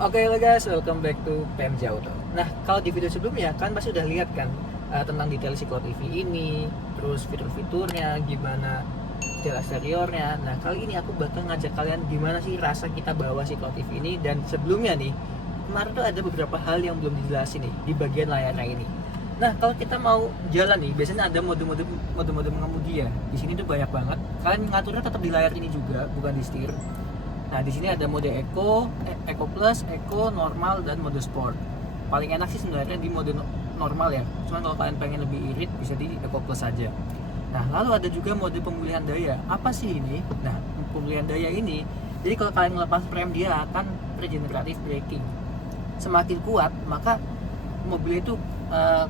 Oke halo guys, welcome back to PMJ Auto. Nah, kalau di video sebelumnya kan pasti udah lihat kan tentang detail si Cloud EV ini, terus fitur-fiturnya, gimana detail eksteriornya. Nah, kali ini aku bakal ngajak kalian gimana sih rasa kita bawa si Cloud EV ini. Dan sebelumnya nih, kemarin tuh ada beberapa hal yang belum dijelasin nih di bagian layarnya ini. Nah, kalau kita mau jalan nih, biasanya ada mode-mode mengemudi ya. Di sini tuh banyak banget. Kalian ngaturnya tetap di layar ini juga, bukan di setir. Nah, di sini ada mode Eco Plus, Eco, Normal, dan mode Sport. Paling enak sih sebenarnya di mode normal ya. Cuman kalau kalian pengen lebih irit, bisa di Eco Plus saja. Nah, lalu ada juga mode pemulihan daya. Apa sih ini? Nah, pemulihan daya ini, jadi kalau kalian melepas rem, dia akan regenerative braking. Semakin kuat, maka mobil itu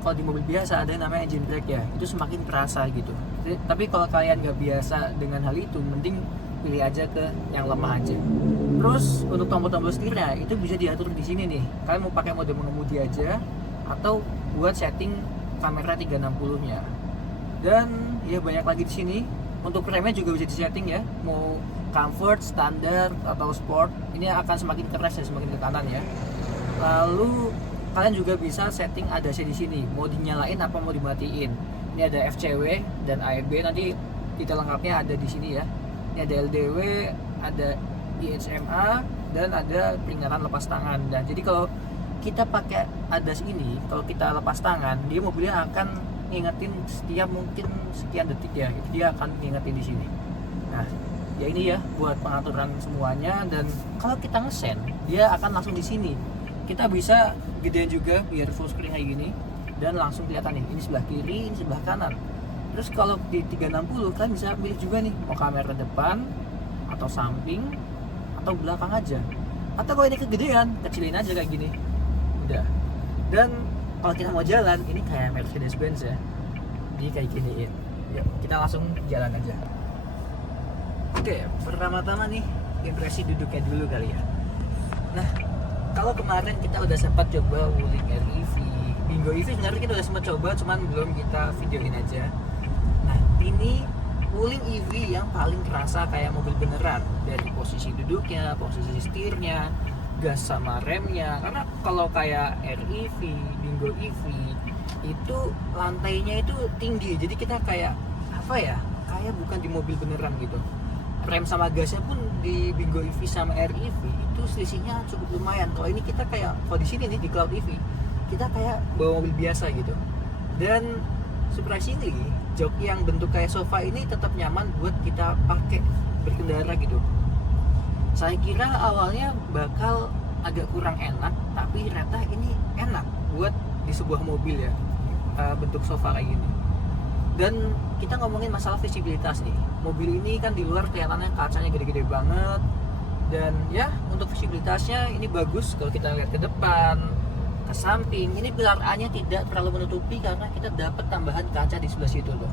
kalau di mobil biasa ada yang namanya engine brake ya, itu semakin terasa gitu. Tapi kalau kalian nggak biasa dengan hal itu, mending pilih aja ke yang lemah aja. Terus untuk tombol-tombol setirnya itu bisa diatur di sini nih. Kalian mau pakai mode mengemudi aja atau buat setting kamera 360-nya. Dan ya banyak lagi di sini. Untuk remnya juga bisa disetting ya. Mau comfort, standar atau sport. Ini akan semakin keras dan semakin ke kanan ya. Lalu kalian juga bisa setting ADAS di sini. Mau dinyalain apa mau dimatiin. Ini ada FCW dan AEB, nanti detail lengkapnya ada di sini ya. Ini ada LDW, ada IHMA, dan ada peringatan lepas tangan. Dan jadi kalau kita pakai ADAS ini, kalau kita lepas tangan, dia mobilnya akan ngingetin setiap mungkin sekian detik ya. Dia akan ngingetin di sini. Nah, ya ini ya buat pengaturan semuanya. Dan kalau kita ngesen, dia akan langsung di sini. Kita bisa gedein juga biar full screen kayak gini, dan langsung kelihatan nih. Ini sebelah kiri, ini sebelah kanan. Terus kalau di 360 kan bisa pilih juga nih mau kamera depan atau samping atau belakang aja. Atau kalau ini kegedean, kecilin aja kayak gini. Udah. Dan kalau kita mau jalan, ini kayak Mercedes Benz ya. Jadi kayak giniin. Yuk, kita langsung jalan aja. Oke, pertama-tama nih impresi duduknya dulu kali ya. Nah, kalau kemarin kita udah sempat coba Wuling REV, Bingo EV sebenarnya kita udah sempat coba, cuman belum kita videoin aja. Nah, ini Wuling EV yang paling kerasa kayak mobil beneran, dari posisi duduknya, posisi setirnya, gas sama remnya. Karena kalau kayak REV, Bingo EV itu lantainya itu tinggi, jadi kita kayak apa ya? Kayak bukan di mobil beneran gitu. Rem sama gasnya pun di Bingo EV sama REV itu selisihnya cukup lumayan. Kalau ini kita kayak, kalau di sini nih di Cloud EV kita kayak bawa mobil biasa gitu. Dan surprisingly, jok yang bentuk kayak sofa ini tetap nyaman buat kita pakai berkendara gitu. Saya kira awalnya bakal agak kurang enak, tapi ternyata ini enak buat di sebuah mobil ya, bentuk sofa kayak gini. Dan kita ngomongin masalah visibilitas nih. Mobil ini kan di luar kelihatannya kacanya gede-gede banget. Dan ya untuk visibilitasnya ini bagus. Kalau kita lihat ke depan, ke samping, ini pilar A-nya tidak terlalu menutupi karena kita dapat tambahan kaca di sebelah situ loh.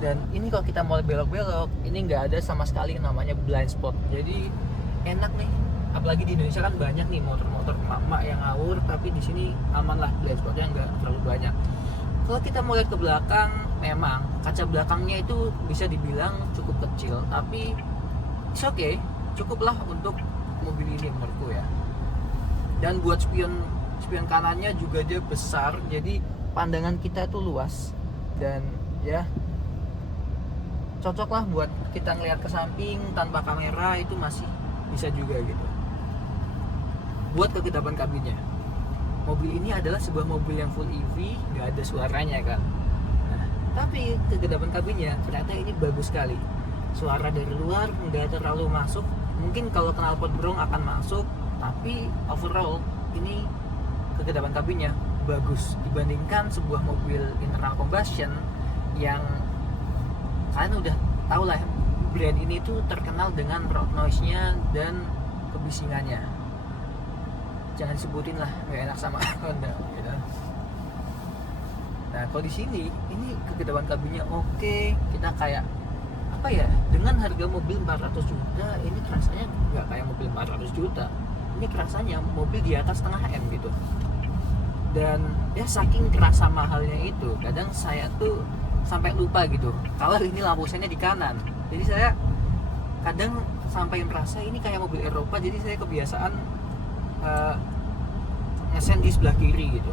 Dan ini kalau kita mau belok-belok, ini nggak ada sama sekali yang namanya blind spot. Jadi enak nih. Apalagi di Indonesia kan banyak nih motor-motor emak-emak yang ngawur, tapi di sini aman lah, blind spotnya nggak terlalu banyak. Kalau kita mau lihat ke belakang, memang kaca belakangnya itu bisa dibilang cukup kecil, tapi it's okay, cukuplah untuk mobil ini menurutku ya. Dan buat spion kanannya juga dia besar, jadi pandangan kita tuh luas. Dan ya cocok lah buat kita ngelihat ke samping tanpa kamera, itu masih bisa juga gitu. Buat kegedapan kabinnya, mobil ini adalah sebuah mobil yang full EV, nggak ada suaranya kan. Nah, tapi kegedapan kabinnya ternyata ini bagus sekali. Suara dari luar nggak terlalu masuk. Mungkin kalau knalpot brong akan masuk, tapi overall ini kegedapan kabinnya bagus dibandingkan sebuah mobil internal combustion yang kalian udah tahu lah, brand ini tuh terkenal dengan road noise-nya dan kebisingannya. Jangan disebutin lah, gak enak sama Honda gitu. Nah, kalau di sini ini kegedapan kabinnya oke. Kita kayak apa ya, dengan harga mobil 400 juta ini rasanya nggak kayak mobil 400 juta. Ini rasanya mobil di atas setengah M gitu. Dan ya saking kerasa mahalnya itu, kadang saya tuh sampai lupa gitu kalau ini lampu sennya di kanan. Jadi saya kadang sampai merasa ini kayak mobil Eropa, jadi saya kebiasaan ngesen di sebelah kiri gitu.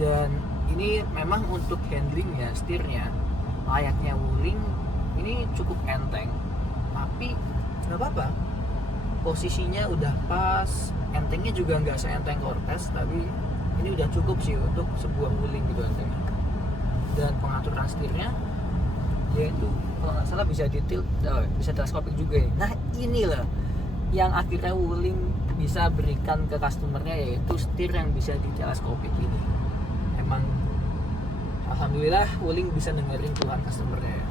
Dan ini memang untuk handlingnya, setirnya layaknya Wuling ini cukup enteng, tapi nggak apa-apa, posisinya udah pas, entengnya juga nggak seenteng Cortez, tapi ini udah cukup sih untuk sebuah Wuling gitu entengnya. Dan pengaturan setirnya yaitu kalau nggak salah bisa detail, bisa teleskopik juga ya. Nah inilah yang akhirnya Wuling bisa berikan ke customernya, yaitu setir yang bisa diteleskopik ini. Emang alhamdulillah Wuling bisa dengerin keluhan customernya ya.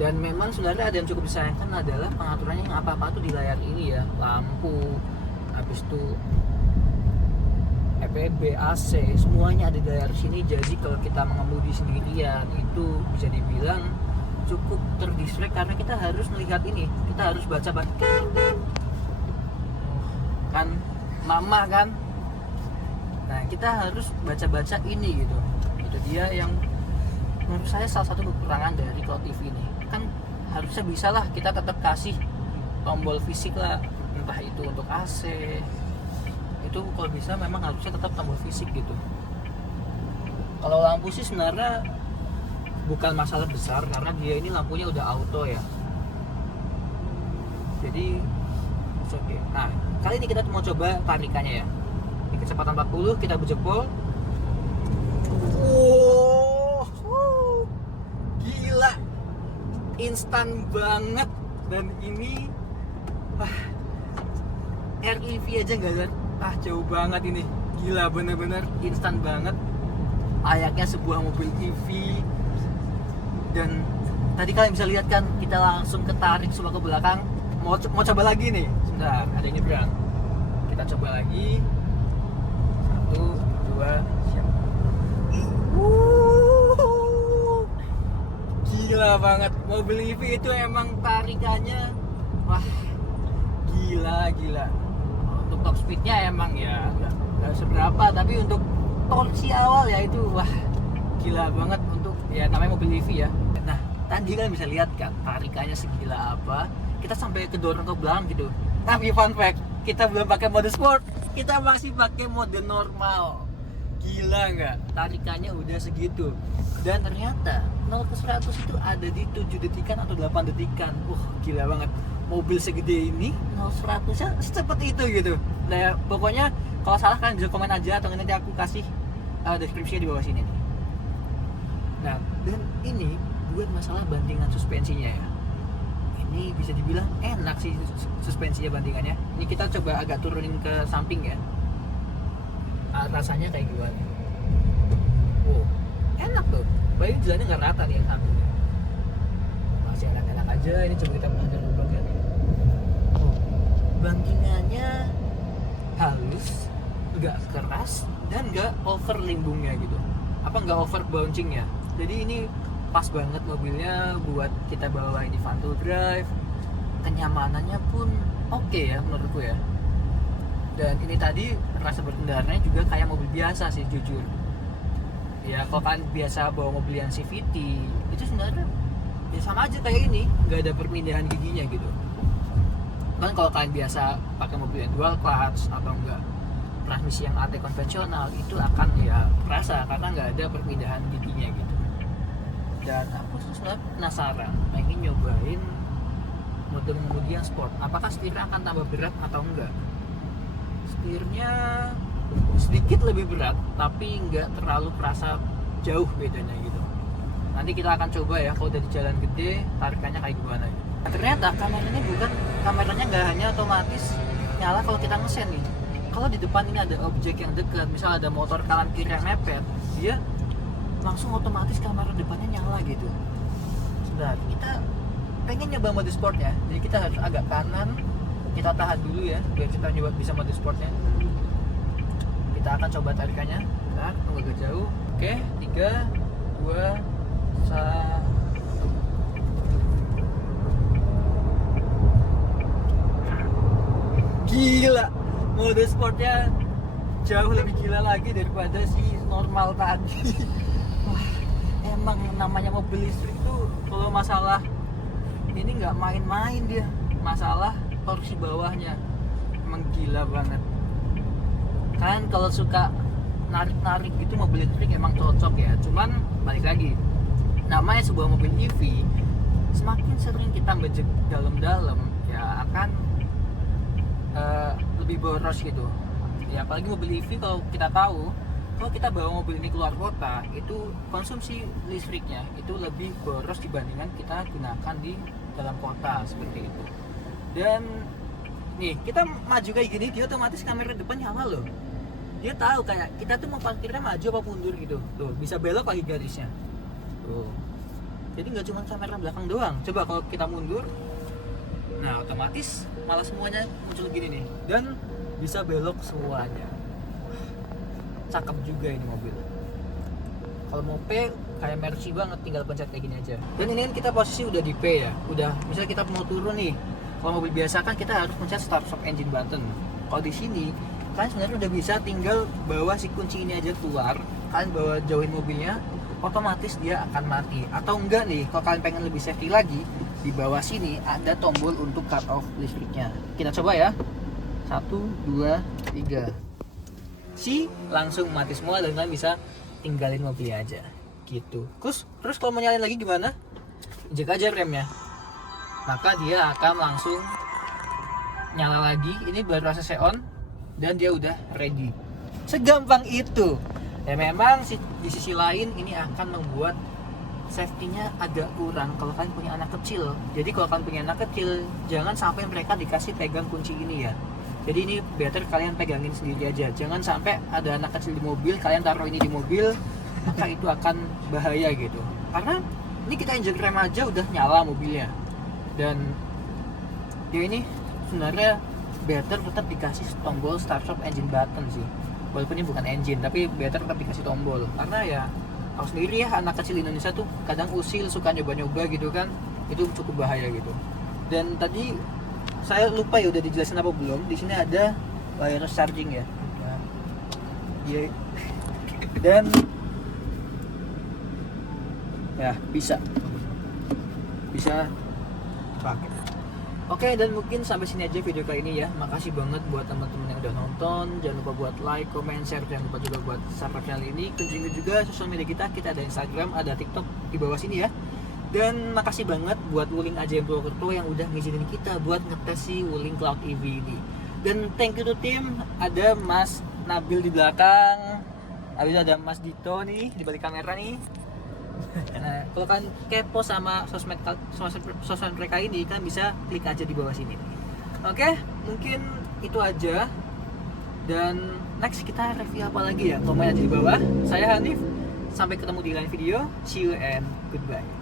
Dan memang sebenarnya ada yang cukup disayangkan adalah pengaturannya yang apa-apa tuh di layar ini ya, lampu, habis itu EPB, AC, semuanya ada di layar sini. Jadi kalau kita mengemudi sendirian itu bisa dibilang cukup terdistract karena kita harus melihat ini, kita harus baca kan lama kan. Nah kita harus baca ini gitu. Itu dia yang menurut saya salah satu kekurangan dari Cloud TV ini. Kan harusnya bisa lah kita tetap kasih tombol fisik lah, entah itu untuk AC, itu kalau bisa memang harusnya tetap tombol fisik gitu. Kalau lampu sih sebenarnya bukan masalah besar karena dia ini lampunya udah auto ya, jadi oke. Nah kali ini kita mau coba tarikannya ya, di kecepatan 40 kita berjebol. Gila, instan banget. Dan ini REV aja nggak lihat, jauh banget ini. Gila, bener-bener instan banget, layaknya sebuah mobil EV. Dan tadi kalian bisa lihat kan, kita langsung ketarik semua ke belakang. Mau coba lagi nih, sebentar, ada yang nyebrang. Kita coba lagi, 1, 2, siap. Gila banget, mobil EV itu emang tarikannya gila. Untuk top speednya emang ya nggak seberapa, tapi untuk torsi awal ya itu gila banget untuk ya namanya mobil EV ya. Nah tadi kalian bisa lihat kan tarikannya segila apa, kita sampai kedorong ke belakang gitu. Tapi fun fact, kita belum pakai mode sport, kita masih pakai mode normal. Gila nggak? Tarikannya udah segitu. Dan ternyata 0 ke 100 itu ada di 7 detikan atau 8 detikan. Gila banget. Mobil segede ini 0 100-nya secepat itu gitu. Nah, pokoknya kalau salah kalian bisa komen aja atau nanti aku kasih deskripsinya di bawah sini nih. Nah, dan ini buat masalah bandingan suspensinya ya. Ini bisa dibilang enak sih suspensinya bandingannya. Ini kita coba agak turunin ke samping ya. Rasanya kayak gimana? Enak tuh. Bayu jalannya nggak rata nih yang sampingnya. Masih enak-enak aja. Ini coba kita menghadap ke belakang. Bandingannya halus, nggak keras, dan nggak over limbungnya gitu. Nggak over bouncingnya. Jadi ini pas banget mobilnya buat kita bawa ini fun to drive. Kenyamanannya pun oke ya menurutku ya. Dan ini tadi rasa berkendaranya juga kayak mobil biasa sih jujur. Ya kalau kan biasa bawa mobil yang CVT itu sebenarnya ya sama aja kayak ini, nggak ada perpindahan giginya gitu. Kan kalau kalian biasa pakai mobil yang dual clutch atau enggak transmisi yang AT konvensional itu akan ya kerasa karena nggak ada perpindahan giginya gitu. Dan aku sebenarnya penasaran, pengen nyobain mode mengemudi yang sport. Apakah setirnya akan tambah berat atau enggak? Setirnya sedikit lebih berat, tapi nggak terlalu kerasa jauh bedanya gitu. Nanti kita akan coba ya kalau udah di jalan gede tarikannya kayak gimana gitu. Nah, ternyata kameranya nggak hanya otomatis nyala kalau kita ngesen nih. Kalau di depan ini ada objek yang dekat, misal ada motor kanan kiri yang mepet, dia langsung otomatis kamera depannya nyala gitu. Sebentar, kita pengen nyoba mode sportnya, jadi kita harus agak kanan, kita tahan dulu ya biar kita nyoba bisa mode sportnya. Kita akan coba tarikannya. Bentar, tunggu agak jauh. Oke, 3, 2, 1. Gila, mode sportnya jauh lebih gila lagi daripada si normal tadi. Emang namanya mobil listrik tuh kalau masalah ini nggak main-main dia, masalah torsi bawahnya. emang gila banget. Kan kalau suka narik-narik itu mobil listrik emang cocok ya. Cuman balik lagi, namanya sebuah mobil EV, semakin sering kita bejek dalam-dalam ya akan lebih boros gitu ya. Apalagi mobil EV, kalau kita tahu kalau kita bawa mobil ini keluar kota, itu konsumsi listriknya itu lebih boros dibandingkan kita gunakan di dalam kota seperti itu. Dan nih kita maju kayak gini, dia otomatis kamera depan nyala loh. Dia tahu kayak kita tuh mau parkirnya maju apa mundur gitu. Tuh bisa belok lagi garisnya tuh. Jadi nggak cuma kamera belakang doang. Coba kalau kita mundur, nah otomatis malah semuanya muncul gini nih, dan bisa belok semuanya. Cakep juga ini mobil. Kalau mau P kayak Mercy banget, tinggal pencet kayak gini aja. Dan ini kan kita posisi udah di P ya, udah misalnya kita mau turun nih. Kalau mobil biasa kan kita harus pencet start stop engine button. Kalau di sini kalian sebenarnya udah bisa tinggal bawa si kunci ini aja keluar, kalian bawa jauhin mobilnya, otomatis dia akan mati. Atau enggak nih, kalau kalian pengen lebih safety lagi, di bawah sini ada tombol untuk cut off listriknya. Kita coba ya. 1, 2, 3. Langsung mati semua dan kalian bisa tinggalin mobilnya aja gitu. Terus kalau mau nyalain lagi gimana? Injek aja remnya, maka dia akan langsung nyala lagi. Ini baru ACC on dan dia udah ready. Segampang itu. Ya memang di sisi lain ini akan membuat safety-nya agak kurang kalau kalian punya anak kecil. Jadi kalau kalian punya anak kecil, jangan sampai mereka dikasih pegang kunci ini ya. Jadi ini better kalian pegangin sendiri aja. Jangan sampai ada anak kecil di mobil, kalian taruh ini di mobil, maka itu akan bahaya gitu. Karena ini kita injek rem aja udah nyala mobilnya. Dan ya ini sebenarnya better tetap dikasih tombol start stop engine button sih. Walaupun ini bukan engine, tapi better tetap dikasih tombol. Karena ya tahu sendiri ya, anak kecil Indonesia tuh kadang usil, suka nyoba-nyoba gitu kan. Itu cukup bahaya gitu. Dan tadi saya lupa ya udah dijelasin apa belum. Di sini ada wireless charging ya. Dan ya bisa dipakai. Oke, dan mungkin sampai sini aja video kali ini ya. Makasih banget buat teman-teman yang udah nonton. Jangan lupa buat like, comment, share. Jangan lupa juga buat subscribe channel ini. Kunjungi juga sosial media kita. Kita ada Instagram, ada TikTok di bawah sini ya. Dan makasih banget buat Wuling AJM Purwokerto yang udah ngizinin kita buat ngetes si Wuling Cloud EV ini. Dan thank you to tim. Ada Mas Nabil di belakang. Habis ada Mas Dito nih di balik kamera nih. Nah, kalau kan kepo sama sosmed mereka ini, kan bisa klik aja di bawah sini. Oke, mungkin itu aja. Dan next kita review apa lagi ya? Komen aja di bawah. Saya Hanif. Sampai ketemu di lain video. See you and goodbye.